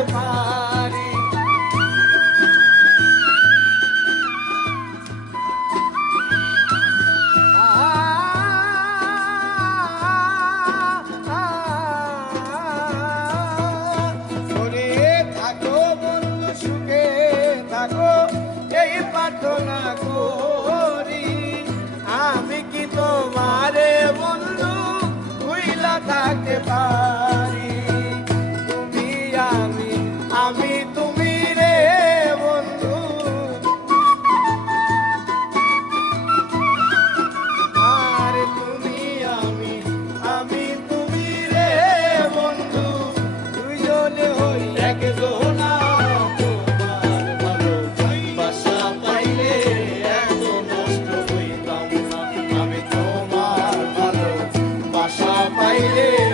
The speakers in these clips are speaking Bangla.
Nepal. Yeah.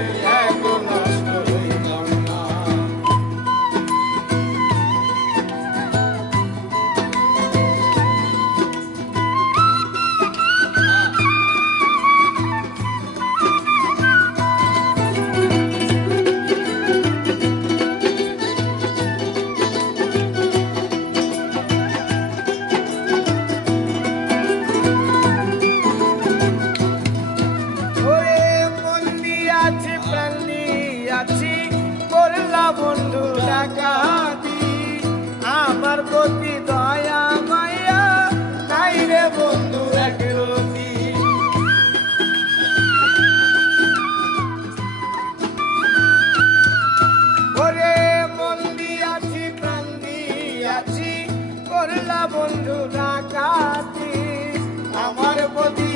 করলা বন্ধু ডাকাতি। আমার প্রতি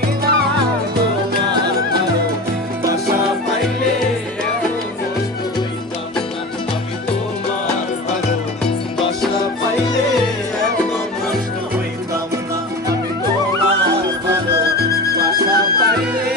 Hallelujah.